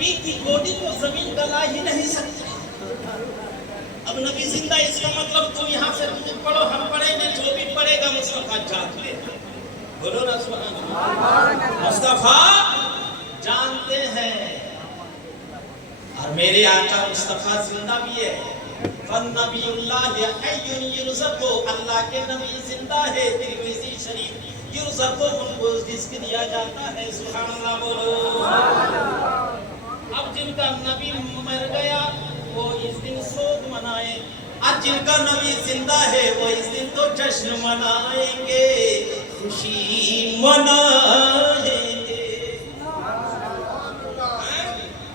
نبی کی گولی کو زمین گلا ہی نہیں سکتی. اب نبی زندہ اس کا مطلب تم یہاں سے تم پڑھو ہم پڑھیں گے جو بھی پڑھے گا مصطفیٰ جانتے ہیں. بولو نا سبحان اللہ. مصطفیٰ جانتے ہیں اور میرے آقا مصطفیٰ زندہ بھی ہے. فالنبی اللہ حی یرزق, اللہ کے نبی زندہ ہے. ترمذی شریف یرزق ان کو رزق دیا جاتا ہے. سبحان اللہ بولو. اب جن کا نبی مر گیا وہ اس دن سوگ منائے, اور جن کا نبی زندہ ہے وہ اس دن تو جشن منائیں گے, خوشی منائیں گے.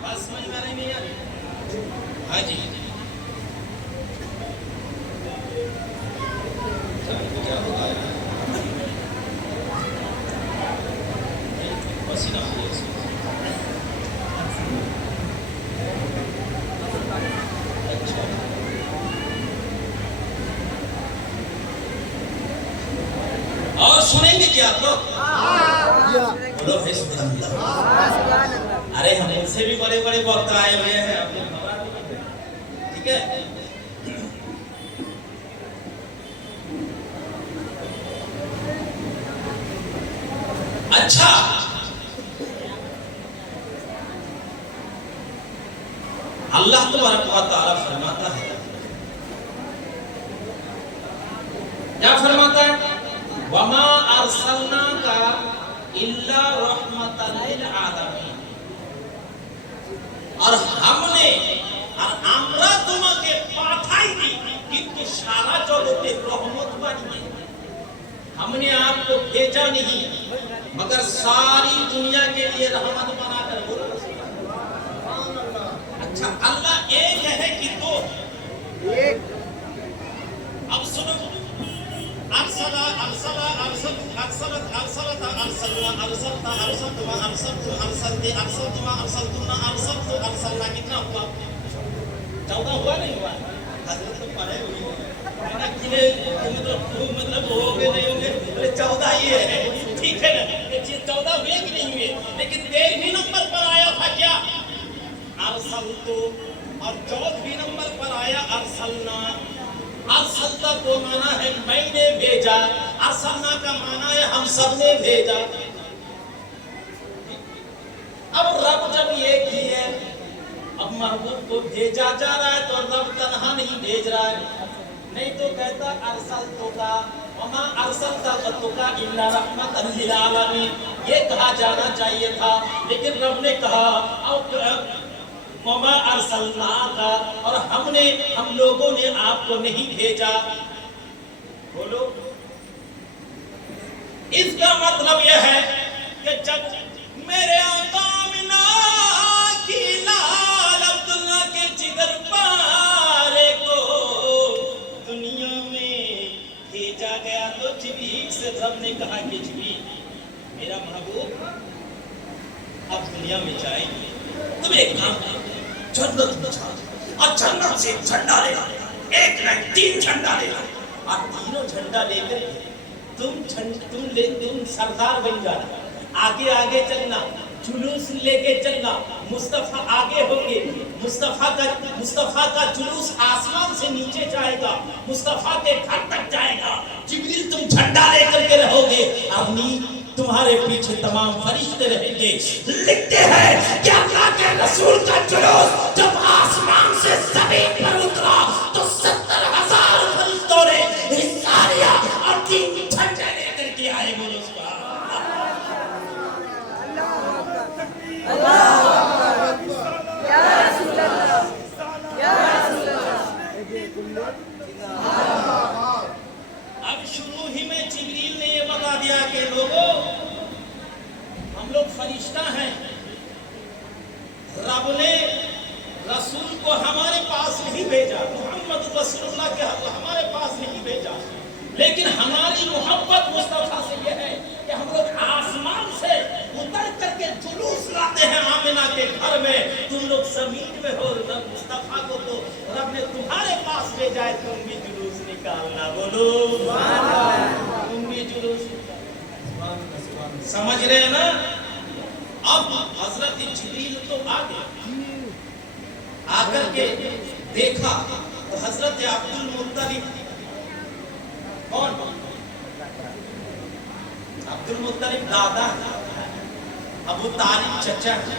بات سمجھ میں نہیں آ رہی؟ ہاں جی کیا ہوگا پسینہ ہو گیا. اور سنیں گے کیا تو بولو حسب اللہ. ارے ہم ان سے بھی بڑے بڑے وقت آئے ہوئے ہیں, آپ کو خبر نہیں. ٹھیک ہے, اچھا اللہ تبارک و تعالی فرماتا ہے, کیا فرماتا ہے؟ وما ارسلناک الا رحمۃ للعالمین. اور ہم نے اور আমরা তোমাকে পাঠাইনি কিন্তু সারা জগতের রহমত বানিয়ে. ہم نے آپ کو بھیجا نہیں مگر ساری دنیا کے لیے رحمت بنا کر. بولو اچھا اللہ ایک ہے کہ دو؟ ایک. اب سنو, ارسل ارسل ارسل ارسلت ارسلت ارسلنا ارسلتا ارسلت و ارسلت ارسلت ارسلت و ارسلتنا ارسلت ارسلنا. کتنا ہوا؟ 14 ہوا نہیں ہوا؟ حضرت تو پڑھے ہوئی ہے مطلب ہو گئے نہیں ہوں گے 14 ہی ہے. ٹھیک ہے نا, 14 ہوئے کہ نہیں ہوئے, لیکن 13ویں نمبر پر آیا تھا کیا؟ ارسلتو. اور 14ویں نمبر پر آیا ارسلنا. ارسلتا کو معنی ہے میں نے بھیجا, ارسلنا کا معنی ہے ہم سب نے بھیجا. اب رب جب یہ کی ہے, اب محبوب کو بھیجا جا رہا ہے تو رب تنہا نہیں بھیج رہا ہے, نہیں تو کہتا ارسلتو کا وما ارسلتو کا الا رحمۃ للعالمین. یہ کہا جانا چاہیے تھا, لیکن رب نے کہا وما ارسلناک, اور ہم لوگوں نے آپ کو نہیں بھیجا. بولو اس کا مطلب یہ ہے کہ جب میرے آقا آمنہ کی لال عبداللہ کے جگر پارے کو دنیا میں بھیجا گیا تو جبریل سے رب نے کہا کہ جبریل میرا محبوب اب دنیا میں جائیں گے, تم ایک کام کرو, جنت میں جا اور جنت سے جھنڈا لے آئے, ایک نہیں 3 جھنڈا لے آئے, اور تینوں جھنڈا لے کر تم سردار بن جانا, آگے آگے چلنا, جلوس لے کے چلنا. مصطفیٰ آگے ہوں گے, مصطفیٰ کا جلوس آسمان سے نیچے جائے گا, مصطفیٰ کے گھر تک جائے گا. جبریل تم جھنڈا لے کر کے رہو گے, اپنی تمہارے پیچھے تمام فرشتے رہیں گے. لکھتے ہیں کہ اللہ کے رسول کا جلوس جب آسمان سے زمین پر اترا تو 70,000 فرشتوں نے حصہ لیا اور 3 جھنڈے لے کر کے آئے. بولو سبحان اللہ. یا رسول اللہ, یا رسول اللہ. اب شروع ہی میں جبریل نے یہ بتا دیا کہ لوگوں ہم لوگ فرشتہ ہیں, رب نے رسول کو ہمارے پاس نہیں بھیجا, محمد رسول اللہ کے ہمارے پاس نہیں بھیجا, لیکن ہماری محبت مصطفیٰ سے یہ ہے کہ ہم لوگ آسمان سے اتر کر کے جلوس لاتے ہیں آمنہ کے گھر میں. تم لوگ زمین میں ہو, رب مصطفیٰ کو تو رب نے تمہارے پاس بھیجا ہے, تم بھی جلوس نکالنا. بولو تم بھی جلوس نکالنا. سمجھ رہے ہیں نا؟ اب حضرت جبریل تو آ گئے، آ کر کے دیکھا تو حضرت عبد المطلب، کون؟ عبد المطلب دادا ہے، ابو طالب چچا ہے۔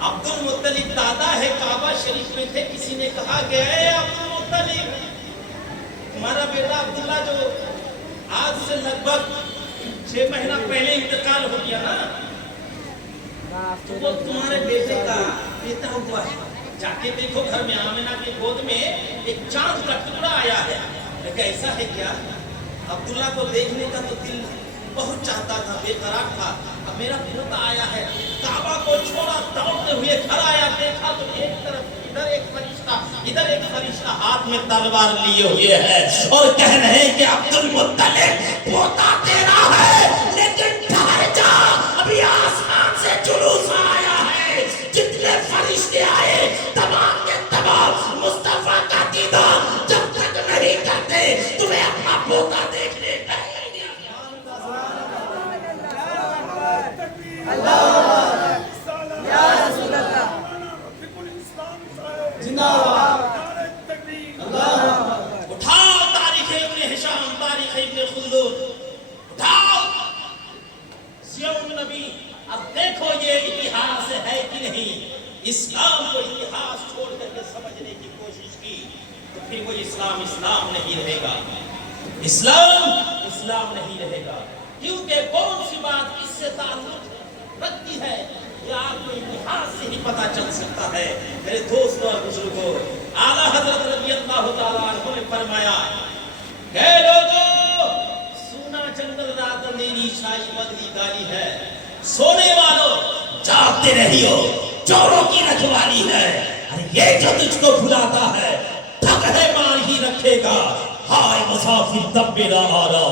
عبد المطلب دادا ہے، کعبہ شریف میں تھے، کسی نے کہا کہ اے عبد المطلب، تمہارا بیٹا عبداللہ جو آج سے لگ بھگ 6 مہینہ پہلے انتقال ہو گیا نا، تو وہ تمہارے بیٹے کا بیٹا ہوا ہے، جا کے دیکھو گھر میں آمنہ کی گود میں ایک چاند کا ٹکڑا آیا ہے۔ لیکن ایسا ہے کیا؟ عبداللہ کو دیکھنے کا تو دل بہت چاہتا تھا، بے قرار تھا، اب میرا پوتا آیا ہے۔ کعبہ کو چھوڑا، دوڑتے ہوئے گھر آیا، دیکھا تو ایک طرف ادھر ایک فرشتہ، ادھر ایک فرشتہ ہاتھ میں تلوار لیے ہوئے ہے اور کہہ رہے ہیں کہ عبد المطلب پوتا تیرا ہے، لیکن ٹھہر جا، ابھی آسمان سے جلوس آیا ہے، جتنے فرشتے آئے تمام کے تمام مصطفیٰ کا دیدار جب تک نہیں کرتے تمہیں اپنا پوتا دیکھنے کا اٹھاؤ تاریخ ابن ہشام، تاریخ ابن خلدون، اٹھاؤ سیرۃ النبی، اب دیکھو یہ اتہاس ہے کہ نہیں۔ اسلام کو اتہاس چھوڑ کر کے سمجھنے کی کوشش کی تو پھر وہ اسلام اسلام نہیں رہے گا، اسلام اسلام نہیں رہے گا، کیونکہ کون سی بات کس سے تعلق رکھتی ہے یہ آپ کو اتہاس سے ہی پتہ چل سکتا ہے۔ میرے دوستوں اور بزرگوں، اعلیٰ حضرت رضی اللہ تعالیٰ عنہ نے فرمایا کہ لوگوں، سونا جنگل رات اندھیری چھائی بدلی کالی ہے، سونے والوں جاگتے رہیو، چوروں کی رکھوالی ہے، یہ جو تجھ کو بھلاتا ہے ٹھگ ہے مار ہی رکھے گا، ہائے مسافر تب میرا آرا،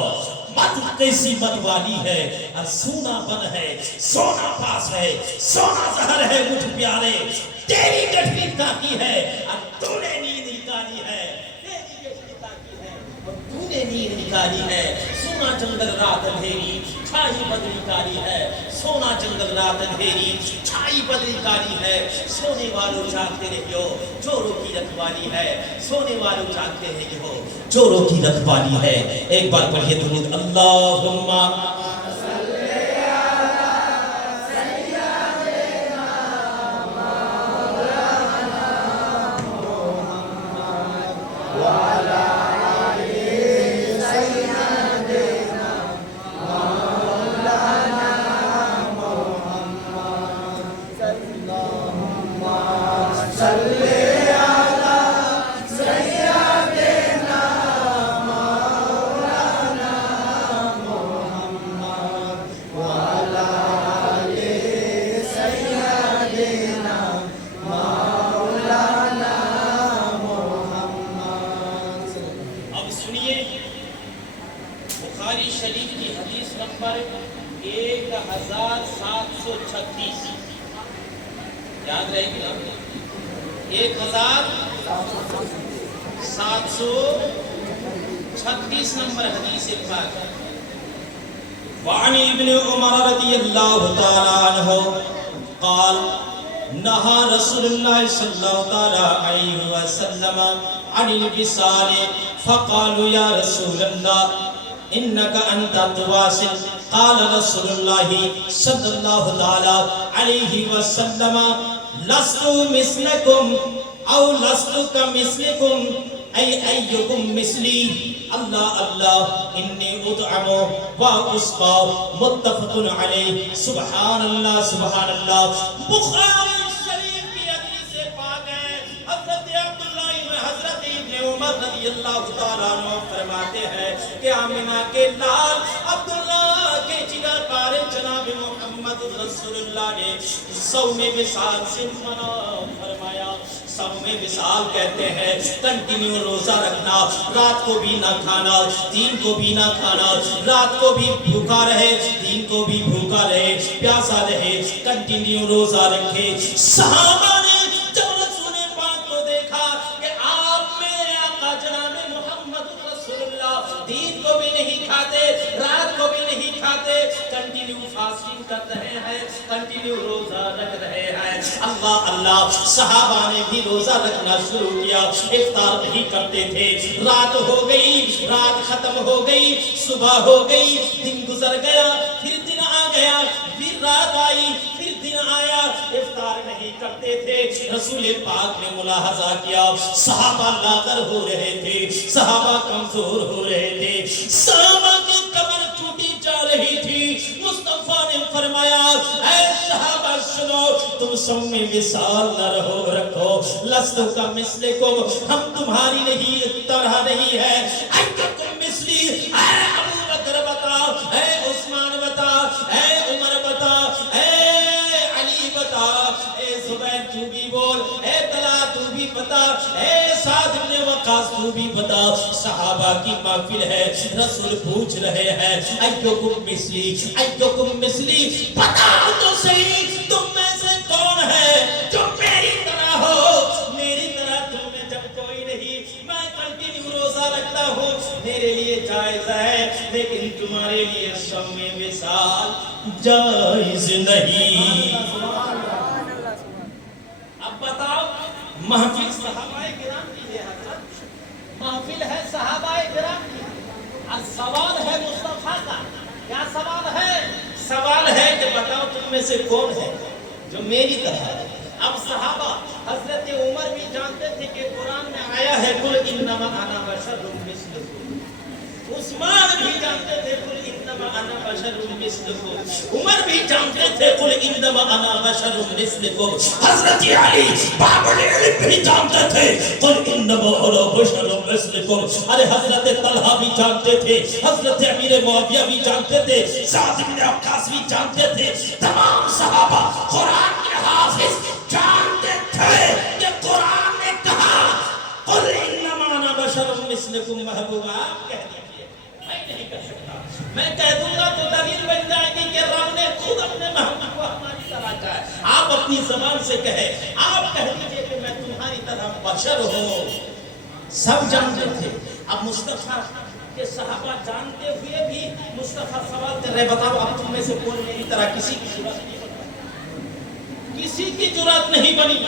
مت کیسی مت والی ہے، اور سونا بن ہے، سونا پاس ہے، سونا زہر ہے مجھ پیارے، تیری گٹھی تاکی ہے اور تو نے نیند نکالی ہے، تیری گٹھی تاکی ہے اور تو نے نیند نکالی ہے۔ سونا جنگل رات اندھیری چھائی بدلی کالی ہے، سونا جنگل رات اندھیری چھائی بدلی کالی ہے، سونے والوں جاگتے رہیو، چوروں کی رکھوالی ہے، سونے والوں جاگتے رہیو، چوروں کی رکھوالی ہے۔ ایک بار پڑھیے درود، اللہم بخاری شریف کی حدیث نمبر 1736، یاد رہے گی نا؟ 1736 نمبر حدیث پاک۔ وعن ابن عمر رضی اللہ تعالی عنہ قال نہا رسول اللہ صلی اللہ تعالی علیہ وسلم عن الوصال فقالوا یا رسول اللہ انك انت تواصل قال رسول الله صلى الله تعالى عليه وسلم لست مثلكم او لست كمثلكم اي ايكم مثلي اللہ اللہ انی ادعم واسقى متفق علیہ۔ سبحان اللہ سبحان اللہ۔ بخاری شریف کی حدیث پاک ہے، حضرت عبداللہ حضرت ابن عمر رضی اللہ تعالیٰ عنہ فرماتے ہیں کہ آمنہ کے لال عبداللہ کے جگر پارے جناب محمد رسول اللہ نے صوم وصال سے منع فرمایا۔ صوم وصال کہتے ہیں کنٹینیو روزہ رکھنا، رات کو بھی نہ کھانا، دن کو بھی نہ کھانا، رات کو بھی بھوکا رہے، دن کو بھی بھوکا رہے، پیاسا رہے، کنٹینیو روزہ رکھے۔ صحابہ نے جب رسول پاک کو دیکھا کہ آپ میرے آقا جناب محمد رسول اللہ دن کو بھی نہیں کھاتے، رات کو بھی نہیں کھاتے، کنٹینیو فاسٹنگ کر رہے ہیں, کنٹینیو روزہ رکھ رہے ہیں. اللہ اللہ, صحابہ نے بھی روزہ رکھنا شروع کیا, افطار نہیں کرتے تھے. رات ہو گئی, رات ختم ہو گئی, صبح ہو گئی, دن گزر گیا, پھر دن آ گیا, پھر رات آئی, پھر دن آیا, افطار نہیں کرتے تھے. رسول پاک نے ملاحظہ کیا, صحابہ لاغر ہو رہے تھے, صحابہ کمزور ہو رہے تھے, صحابہ کی کمر ٹوٹی جا رہی تھی. مصطفیٰ نے فرمایا, اے صحابہ سنو, تم سب میں مثال نہ رکھو, لستو کا مثلکم, ہم تمہاری نہیں طرح نہیں ہے. ایککم مثلی, اے ابو بکر بتا, اے عثمان بتا, اے عمر بتا, اے علی بتا, اے زبیر تو بھی بول, اے طلحہ تو بھی بتا, اے سعد بن وقاص تو بھی بتا. صحابہ کی محفل ہے, رسول پوچھ رہے ہیں, ایککم مثلی, ایککم مثلی, بتاؤ تو صحیح تم میں سے کون ہے جو میری طرح ہو. میری طرح تم میں جب کوئی نہیں, میں کنٹینیو روزہ رکھتا ہوں, میرے لیے جائز ہے, لیکن تمہارے لیے سب میں مثال جائز نہیں. اب بتاؤ, محفل صحابہ کرام کی ہے حضرت, محفل ہے صحابہ کرام کی. اب سوال ہے مصطفیٰ کا, کیا سوال ہے؟ سوال ہے کہ بتاؤ تم میں سے کون ہے جو میری طرح ہے. اب صحابہ, حضرت عمر بھی جانتے تھے کہ قرآن میں آیا ہے قل انما انا بشر مثلکم. عثمان بھی جانتے تھے قل انما انا بشر مثلکم. عمر بھی جانتے تھے قل انما انا بشر مثلکم. حضرت علی باب العلم بھی جانتے تھے قل انما انا بشر مثلکم. ارے حضرت طلحہ بھی جانتے تھے, حضرت امیر معاویہ بھی جانتے تھے, سعد بن وقاص بھی جانتے تھے. تمام صحابہ قرآن کے حافظ جانتے تھے کہ قرآن نے کہا قل انما انا بشر مثلکم. محبوبہ آپ کہہ دیجئے, میں نہیں کر سکتا. میں کہہ دوں گا تو دلیل بن جائے گی کہ رب نے خود اپنے محبوب کو ہماری طرح کہا ہے. آپ اپنی زبان سے کہیں, آپ کہہ دیجئے کہ میں تمہاری طرح بشر ہوں. سب جانتے تھے. اب مصطفیٰ کہ صحابہ جانتے ہوئے بھی مصطفیٰ سوال کر رہے, بتاؤ اب تم میں سے کون میری طرح. کسی کی جرات نہیں بنی, کسی کی جرات نہیں بنی,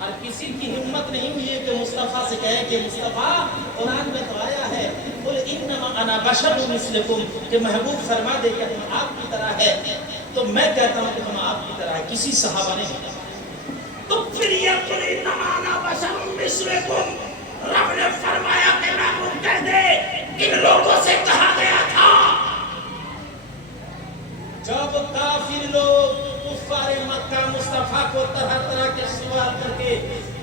اور کسی کی ہمت نہیں ہوئی کہ مصطفیٰ سے کہے کہ مصطفیٰ قرآن میں تو آیا ہے قل انما انا بشر مثلکم, کہ محبوب فرما دے کہ ہم آپ کی طرح ہے. تو میں کہتا ہوں کہ ہم آپ کی طرح ہے. کسی صحابہ نے کہا. تو پھر یہ قل انما انا بشر مثلکم, رب نے فرمایا کہ محبوب کہہ دے ان لوگوں سے کہا گیا تھا جب کافر لوگ کفار مکہ مصطفیٰ کو طرح طرح کے سوال کر کے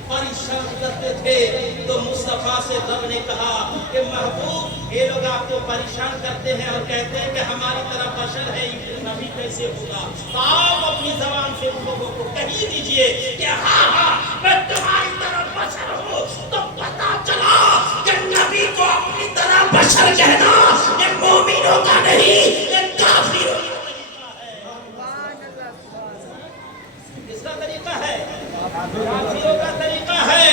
پریشان کرتے تھے, تو مصطفیٰ سے رب نے کہا کہ محبوب یہ لوگ آپ کو پریشان کرتے ہیں اور کہتے ہیں کہ ہماری طرح بشر ہے, یہ نبی کیسے ہوگا. تو آپ اپنی زبان سے ان لوگوں کو کہی دیجئے کہ ہاں ہاں میں تمہاری طرح بشر ہوں. تو پتا چلا کہ نبی کو اپنی طرح بشر کہنا یہ مومنوں کا نہیں, یہ کافروں کا طریقہ ہے, کافروں کا طریقہ ہے.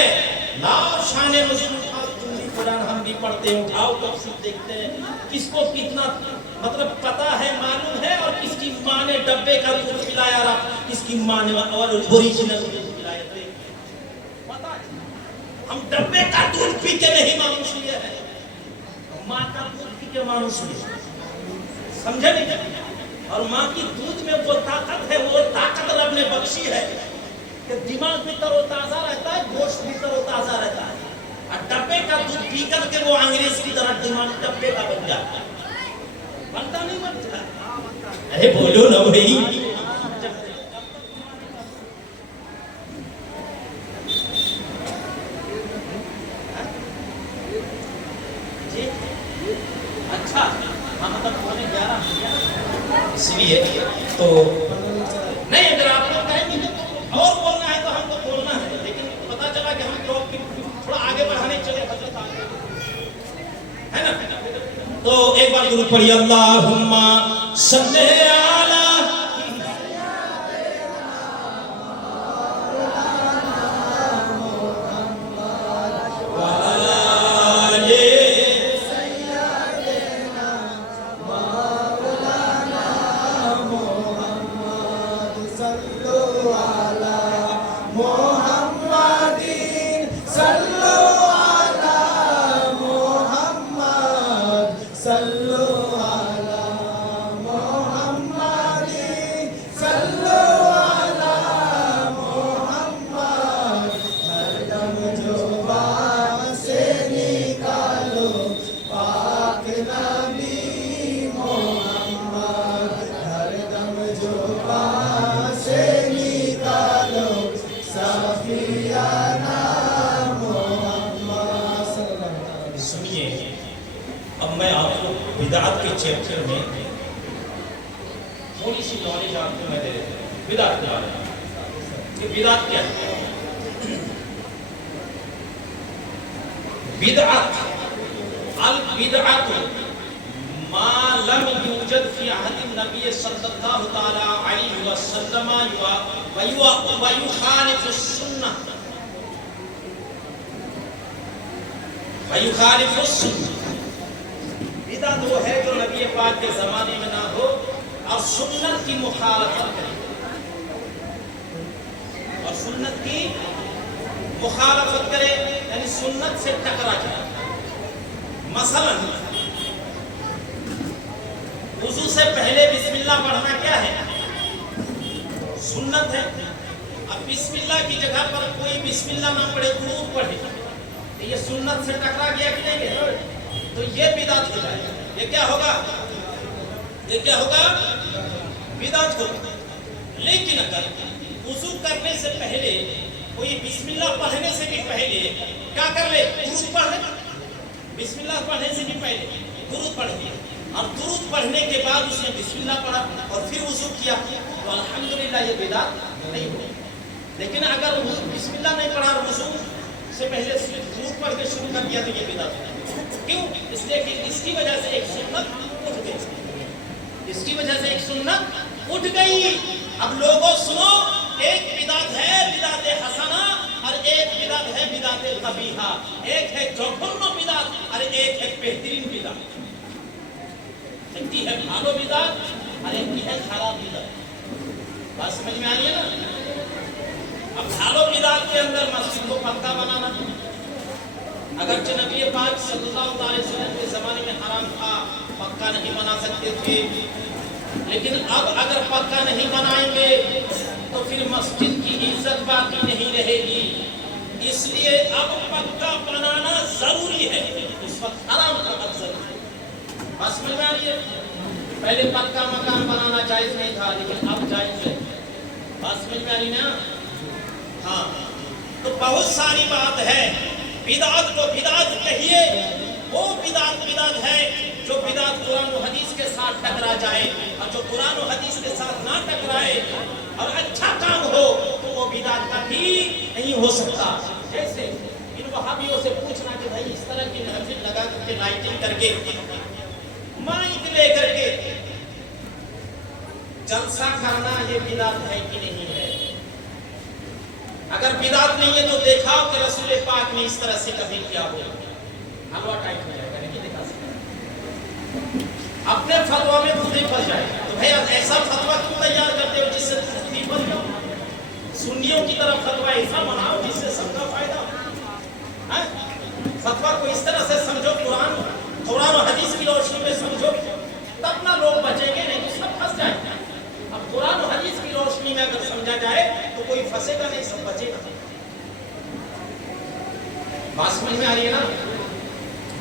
لاؤ شان نزول اٹھاؤ, تم بھی قرآن ہم بھی پڑھتے ہیں, اٹھاؤ تفسیر دیکھتے ہیں کس کو کتنا مطلب پتا ہے, معلوم ہے, اور کس کی ماں نے ڈبے کا دودھ پلایا رہا, کس کی ماں نے اور اوریجنل دودھ پلایا تھے. پتا ہے ہم ڈبے کا دودھ پی کے نہیں مانوس ہوئے ہیں, ماں کا دودھ پی کے مانوس ہوئے, سمجھے نہیں. اور ماں کی دودھ میں وہ طاقت ہے, وہ طاقت رب نے بخشی ہے کہ دماغ بھی تر و تازہ رہتا ہے, گوشت بھی تر و تازہ رہتا ہے. اور ڈبے کا دودھ پی کر کے وہ انگریز کی طرح دماغ ڈبے کا بن جاتا ہے. بنتا نہیں بنتا. ارے بولو نا بھائی. اچھا ہم تک پونے 11 اس لیے تو نہیں, اگر آپ لوگ کہیں گے کہ اور بولنا ہے تو ہم کو بولنا ہے, لیکن پتا چلا کہ ہم تھوڑا آگے بڑھانے چلے حضرت ہے نا. تو ایک بار درود پڑھیے, اللہم صلی علی سنیے، اب میں آپ کو بدعت کے چیپٹر میں تھوڑی سی نالج آپ کو میں دے دیتا ہوں بدعت کے بارے میں کہ بدعت کیا ہے۔ بدعت البدعت ما لم یوجد فی عہد النبی صلی اللہ تعالی علیہ وسلم ویخالف السنہ ویخالف السنہ۔ بدعت وہ ہے جو نبی پاک کے زمانے میں نہ ہو اور سنت کی مخالفت کرے، اور سنت کی مخالفت کرے یعنی سنت سے ٹکرا جائے۔ مثلا وضو سے پہلے بسم اللہ پڑھنا کیا ہے؟ سنت ہے۔ اب بسم اللہ کی جگہ پر کوئی بسم اللہ نہ پڑھے، درود پڑھے، تو یہ سنت سے ٹکرا گیا کہ نہیں گیا؟ تو یہ بدعت ہو جائے گا۔ یہ کیا ہوگا؟ یہ کیا ہوگا؟ بدعت ہوگا۔ لیکن اگر وضو کرنے سے پہلے کوئی بسم اللہ پڑھنے سے بھی پہلے کیا کر لے؟ درود پڑھ لے۔ بسم اللہ پڑھنے سے بھی پہلے درود پڑھ لیا، اور درود پڑھنے کے بعد اس نے بسم اللہ پڑھا اور پھر وضو کیا، تو الحمدللہ یہ بدعت نہیں ہوگی۔ لیکن اگر بسم اللہ نہیں پڑھا اور وضو سے پہلے درود پڑھ کے شروع کر دیا تو یہ بدعت ہے۔ کیوں؟ اس لیے کہ اس کی وجہ سے ایک سنت اٹھ گئی، اس کی وجہ سے ایک سنت اٹھ گئی۔ اب لوگوں سنو، ایک بدعت ہے بدعت حسنہ اور ایک بدعت ہے بدعت قبیحہ۔ ایک ہے جوہر بدعت اور ایک ہے بہترین بدعت۔ ایک کی ہے بھالو بدعت اور ایک کی ہے خراب بدعت۔ بات سمجھ میں آ رہی ہے نا؟ اب بھالو بدعت کے اندر مسجد کو پکا بنانا، اگرچہ نبی پاک صلی اللہ علیہ وسلم کے زمانے میں حرام تھا، پکا نہیں بنا سکتے تھے، لیکن اب اگر پکا نہیں بنائیں گے تو پھر مسجد کی عزت باقی نہیں رہے گی، اس لیے اب پکا بنانا ضروری ہے۔ اس وقت حرام کا افضل ہے۔ بس سمجھ میں آ رہی ہے؟ پہلے پکا مکان بنانا جائز نہیں تھا، لیکن اب جائز ہے۔ بات سمجھ میں آ رہی نا؟ ہاں، تو بہت ساری بات ہے۔ بدعت کو بدعت کہیے، وہ بدعت ہے جو بدعت قرآن و حدیث کے ساتھ ٹکرا جائے، اور جو قرآن و حدیث کے ساتھ نہ ٹکرائے اور اچھا کام ہو تو وہ بدعت کبھی نہیں ہو سکتا۔ جیسے ان وہابیوں سے پوچھنا کہ بھائی اس طرح کی محفل لگا کر کے لائٹنگ کر کے مائک لے کر کے جلسہ کرنا یہ بدعت ہے کہ نہیں ہے؟ اگر بدعت نہیں ہے تو دیکھاؤ کہ رسول پاک نے اس طرح سے کبھی کیا ہو۔ حلوہ ٹائپ ہو جائے گا، نہیں دکھا سکتا، اپنے فتویٰ میں خود ہی پھنس جائے گا۔ تو بھائی ایسا فتویٰ کیوں تیار کرتے ہو جس سے خود ہی پھنس جاؤ؟ سنیوں کی طرف فتویٰ ایسا بناؤ جس سے سب کا فائدہ ہو۔ فتویٰ کو اس طرح سے سمجھو، قرآن و حدیث کی روشنی میں سمجھو، تب نہ لوگ بچیں گے، نہیں تو سب پھنس جائیں گے۔ اب قرآن و حدیث کی روشنی میں اگر سمجھا جائے تو کوئی پھنسے گا نہیں، سب بچے گا۔ بات سمجھ میں آ رہی ہے نا؟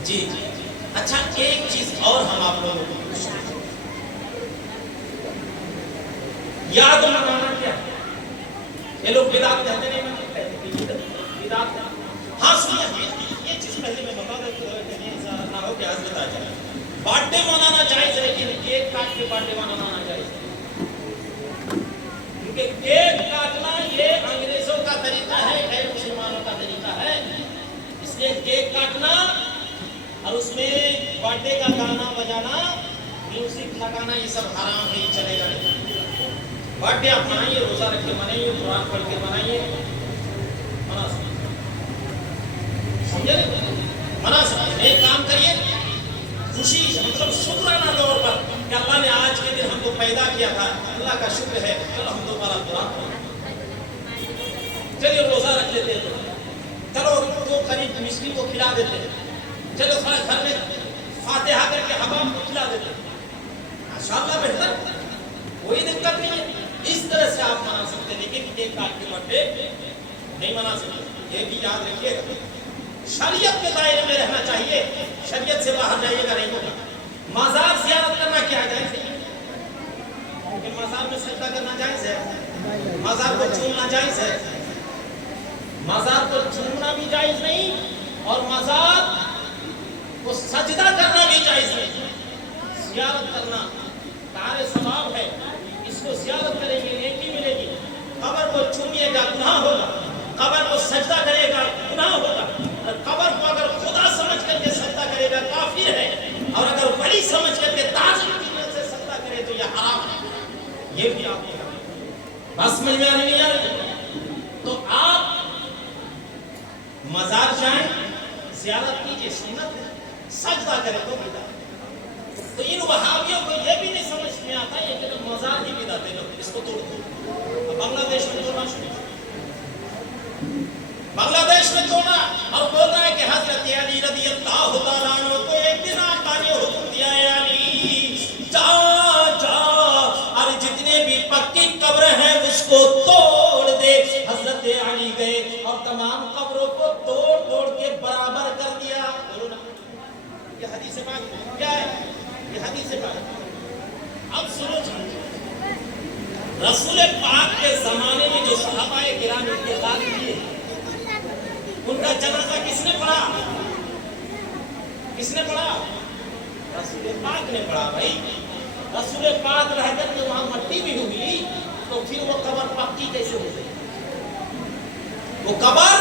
جی جی۔ اچھا، ایک چیز اور ہم آپ لوگوں کو پوچھیں، یاد منانا کیا ہے؟ یہ لوگ بدعت کہتے نہیں، بدعت۔ ہاں سنیے، یہ چیز پہلے میں بتا دیتا ہوں کہ نہیں نہ ہو کہ حضرت آ جائے۔ برتھ ڈے منانا جائز ہے، لیکن کیک کاٹ کے برتھ ڈے منانا جائز ہے، کیونکہ کیک کاٹنا یہ انگریزوں کا طریقہ ہے، غیر مسلمانوں کا طریقہ ہے۔ اس لیے کیک کاٹنا اور اس میں برتھ ڈے کا گانا بجانا، میوزک لگانا، یہ سب حرام ہے، چلے گا نہیں۔ برتھ ڈے آپ منائیے، روزہ رکھ کے منائیے، قرآن پڑھ کے منائیے، منا سمجھے؟ منا سمجھے؟ ایک کام کریے، خوشی مطلب شکرانہ طور پر کہ اللہ نے آج کے دن ہم کو پیدا کیا تھا، اللہ کا شکر ہے، چلو ہم دوبارہ قرآن پڑھیں۔ چلیے روزہ رکھ لیتے ہیں، چلو جو قریب مسکین کو کھلا دیتے ہیں، چلو تھوڑا گھر میں فاتحہ کر کے حمام کو کھلا دیتے ہیں، ماشاءاللہ بہتر، کوئی دقت نہیں ہے، اس طرح سے آپ منا سکتے ہیں، لیکن ایک آدھ کے برتھڈے نہیں منا سکتے، یہ بھی یاد رکھیے گا، شریعت کے دائرے میں رہنا چاہیے، شریعت سے باہر جائیے گا نہیں ہوگا۔ مزار زیارت کرنا کیا جائز ہے؟ کہ مزار میں سجدہ کرنا جائز ہے؟ مزار کو چومنا جائز ہے؟ مزار کو چومنا بھی جائز نہیں اور مزار کو سجدہ کرنا بھی جائز نہیں۔ زیارت کرنا کار ثواب ہے، اس کو زیارت کریں گے نیکی ملے گی، قبر کو چومیے گا گناہ ہوگا، قبر کو سجدہ کرے گا گناہ ہوگا، اور قبر کو اگر خدا سمجھ کر کے سجدہ کرے گا کافر ہے، اور اگر ولی سمجھ کر کے تعظیم کی نیت سے سجدہ کرے تو یہ حرام ہے۔ یہ بھی آپ کو بس سمجھ میں آنے نہیں آ رہی؟ تو آپ مزار جائیں، زیارت کیجئے، سنت ہے، سجدہ کرے تو بدعت۔ تو ان وہابیوں کو یہ بھی نہیں سمجھ میں آتا ہے کہ مزار ہی بدعت ہے، لوگ اس کو توڑ دو۔ بنگلہ دیش میں توڑنا شروع، بنگلہ دیش میں توڑنا، اور بول رہا ہے کہ حضرت علی رضی اللہ تعالیٰ عنہ کو ایک دن آقا نے حکم دیا ہے، علی جا جا اور جتنے بھی پکی قبر ہیں اس کو توڑ دے۔ حضرت علی گئے اور تمام قبروں کو توڑ توڑ کے برابر کر دیا۔ بولو نا، یہ حدیث پاک کیا ہے؟ یہ حدیث پاک۔ اب سنو رسول پاک کے زمانے میں جو صحابہ کرام انتقال کیے ان کا جنازہ کس نے پڑھا؟ کس نے پڑھا؟ رسول پاک نے پڑھا۔ بھائی رسول پاک رہ کر کے وہاں مٹی بھی ہوئی تو پھر وہ قبر پکی کیسے ہو گئی؟ وہ قبر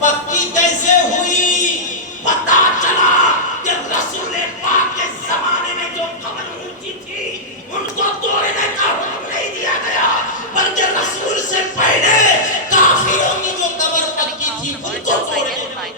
پکی کیسے ہوئی؟ پتا چلا کہ رسول پاک کے زمانے میں جو قبر اونچی تھی ان کو توڑنے کا حکم نہیں دیا گیا، بلکہ رسول سے پہلے کافروں کی جو قبر پکی تھی ان کو توڑنے کا۔